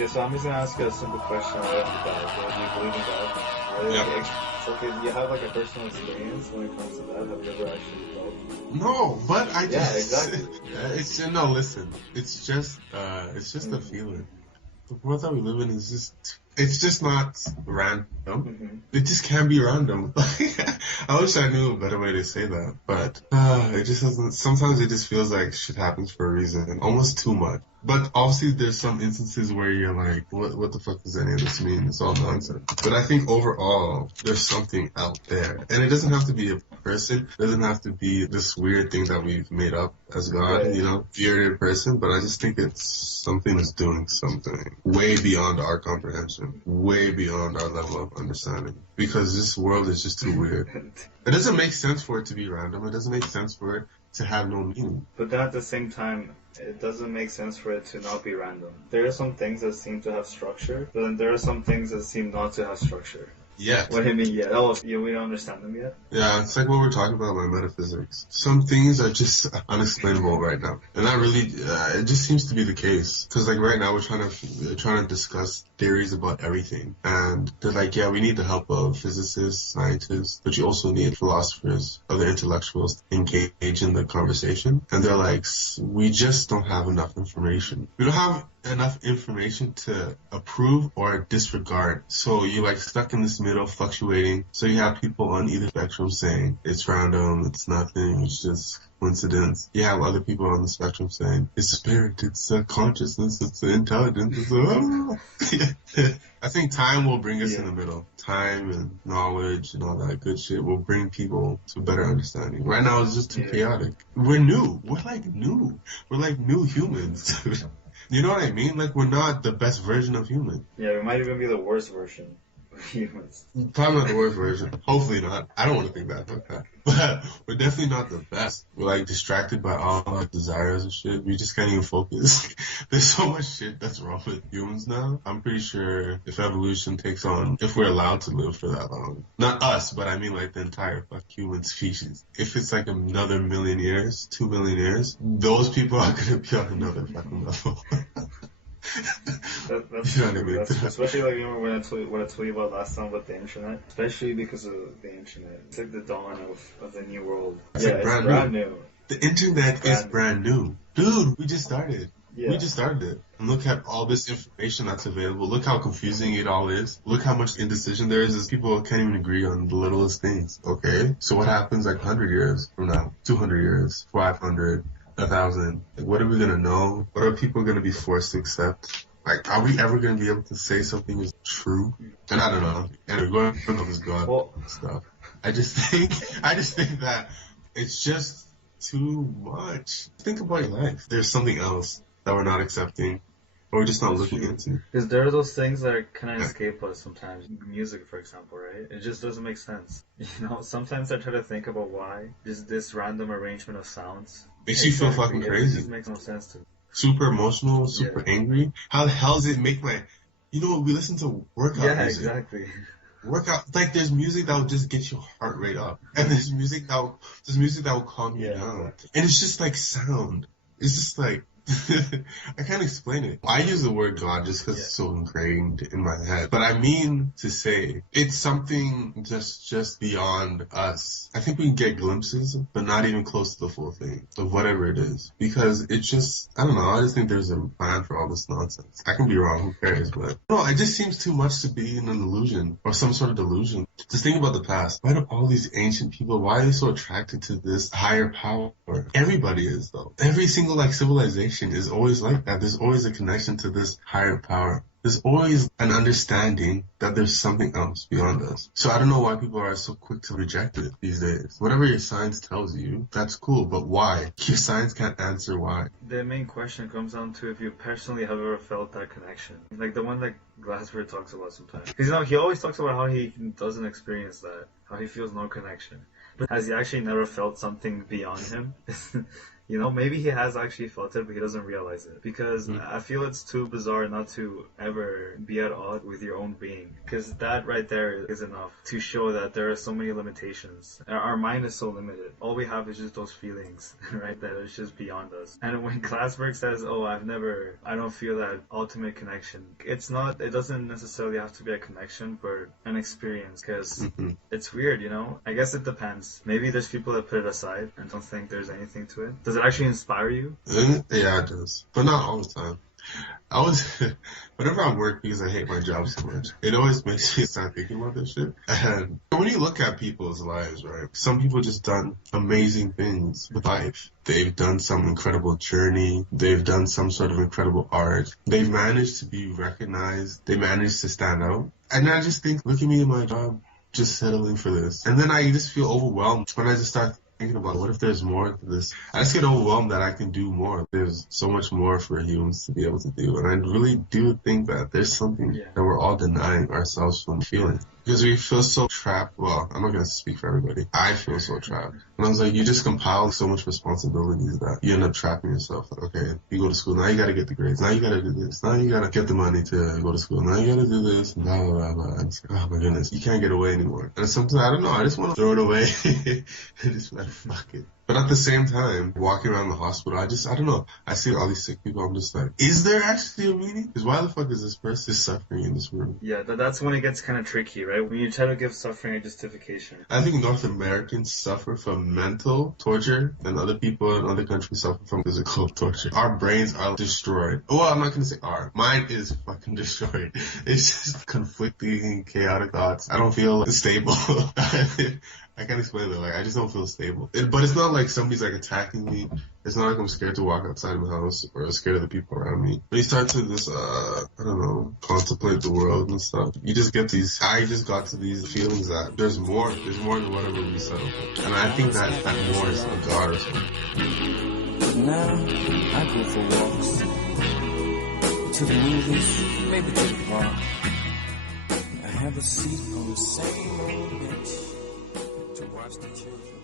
Okay, so I'm just gonna ask you a simple question right off the bat. Do you believe in God? Really? Yeah. So, okay, do you have like a personal experience when it comes to that? Have you ever actually felt? No, but I Yeah, just exactly. listen. It's just a feeling. The world that we live in is it's just not random. Mm-hmm. It just can't be random. I wish I knew a better way to say that, but it just doesn't. Sometimes it just feels like shit happens for a reason, almost too much. But obviously, there's some instances where you're like, what the fuck does any of this mean? It's all nonsense. But I think overall, there's something out there, and it doesn't have to be a person. It doesn't have to be this weird thing that we've made up as God, Right. you know, bearded person. But I just think it's something that's doing something way beyond our comprehension, way beyond our level of understanding. Because this world is just too weird. It doesn't make sense for it to be random. It doesn't make sense for it to have no meaning. But then at the same time, it doesn't make sense for it to not be random. There are some things that seem to have structure, but then there are some things that seem not to have structure. Yeah. What do you mean yet? Oh, we don't understand them yet? Yeah, it's like what we're talking about with metaphysics. Some things are just unexplainable right now. And that really, it just seems to be the case. Because like right now we're trying to discuss theories about everything. And they're like, yeah, we need the help of physicists, scientists, but you also need philosophers, other intellectuals to engage in the conversation. And they're like, we just don't have enough information. We don't have enough information to approve or disregard. So you're like stuck in this middle, fluctuating. So you have people on either spectrum saying it's random, it's nothing, it's just coincidence. You have other people on the spectrum saying it's spirit, it's consciousness, it's intelligence. It's I think time will bring us in the middle. Time and knowledge and all that good shit will bring people to better understanding. Right now it's just too chaotic. We're new. We're like new. We're like new humans. You know what I mean? Like, we're not the best version of human. Yeah, we might even be the worst version of humans. Probably not the worst version. Hopefully not. I don't want to think that. Fuck that. But we're definitely not the best. We're, like, distracted by all our desires and shit. We just can't even focus. There's so much shit that's wrong with humans now. I'm pretty sure if evolution takes on, if we're allowed to live for that long. Not us, but I mean, like, the entire human species. If it's, like, another million years, 2 million years, those people are going to be on another fucking level. That's You know what I true. mean? That's, especially like, remember when I told you about last time about the internet, especially because of the internet. It's like the dawn of the new world. It's yeah, like it's brand new. The internet is brand new. Dude, we just started. Yeah. We just started it. And look at all this information that's available. Look how confusing it all is. Look how much indecision there is. People can't even agree on the littlest things. Okay? So what happens like 100 years from now? 200 years? 500? 1,000? Like, what are we gonna know? What are people gonna be forced to accept? Like, are we ever gonna be able to say something is true? And I don't know. And we're going on this God stuff. I just think that it's just too much. Think about your life. There's something else that we're not accepting, or we're just not looking into. Because there are those things that kind of escape us sometimes. Music, for example, right? It just doesn't make sense. You know, sometimes I try to think about why. Just this random arrangement of sounds. Makes you feel fucking crazy. It just makes no sense to me. Super emotional, super angry. How the hell does it make my... You know, we listen to workout music. Yeah, exactly. Workout, like there's music that will just get your heart rate up, and there's music that will calm you down, exactly. And it's just like sound. It's just like I can't explain it. I use the word God just because it's so ingrained in my head, but I mean to say it's something just beyond us. I think we can get glimpses, but not even close to the full thing of whatever it is, because it's just, I don't know. I just think there's a plan for all this nonsense. I can be wrong. Who cares? But no, it just seems too much to be in an illusion or some sort of delusion. Just think about the past. Why do all these ancient people? Why are they so attracted to this higher power? Everybody is though. Every single like civilization is always like that. There's always a connection to this higher power. There's always an understanding that there's something else beyond us. So I don't know why people are so quick to reject it these days. Whatever your science tells you, that's cool, but why? Your science can't answer why. The main question comes down to if you personally have ever felt that connection. Like the one that Glassberg talks about sometimes. Because you know, he always talks about how he doesn't experience that, how he feels no connection. But has he actually never felt something beyond him? You know, maybe he has actually felt it, but he doesn't realize it. Because I feel it's too bizarre not to ever be at odds with your own being. Because that right there is enough to show that there are so many limitations. Our mind is so limited. All we have is just those feelings, right? That is just beyond us. And when Glassberg says, oh, I don't feel that ultimate connection. It doesn't necessarily have to be a connection, but an experience. Because it's weird, you know? I guess it depends. Maybe there's people that put it aside and don't think there's anything to it. Does it actually inspire you? Yeah, it does. But not all the time. Whenever I work because I hate my job so much, it always makes me start thinking about this shit. And when you look at people's lives, right, some people just done amazing things with life. They've done some incredible journey. They've done some sort of incredible art. They've managed to be recognized. They managed to stand out. And I just think, look at me in my job, just settling for this. And then I just feel overwhelmed when I just start thinking about what if there's more to this. I just get overwhelmed that I can do more. There's so much more for humans to be able to do. And I really do think that there's something that we're all denying ourselves from feeling. Because we feel so trapped. Well, I'm not going to speak for everybody. I feel so trapped. And I was like, you just compile so much responsibilities that you end up trapping yourself. Like, okay, you go to school, now you got to get the grades. Now you got to do this. Now you got to get the money to go to school. Now you got to do this. Blah, blah, blah, blah. And it's like, oh my goodness, you can't get away anymore. And sometimes, I don't know, I just want to throw it away and just like, fuck it. But at the same time, walking around the hospital, I don't know. I see all these sick people. I'm just like, is there actually a meaning? Because why the fuck is this person suffering in this room? Yeah, that's when it gets kind of tricky, right? When you try to give suffering a justification. I think North Americans suffer from mental torture, and other people in other countries suffer from physical torture. Our brains are destroyed. Well, I'm not going to say our. Mine is fucking destroyed. It's just conflicting, chaotic thoughts. I don't feel stable. I can't explain it. Like, I just don't feel stable. But it's not like somebody's like attacking me. It's not like I'm scared to walk outside my house or scared of the people around me. When you start to just, I don't know, contemplate the world and stuff, I just got to these feelings that there's more than whatever we settle for. And I think that more is a God or something. But now, I go for walks. To the movies, maybe to the park. I have a seat on the same old bench to watch the children.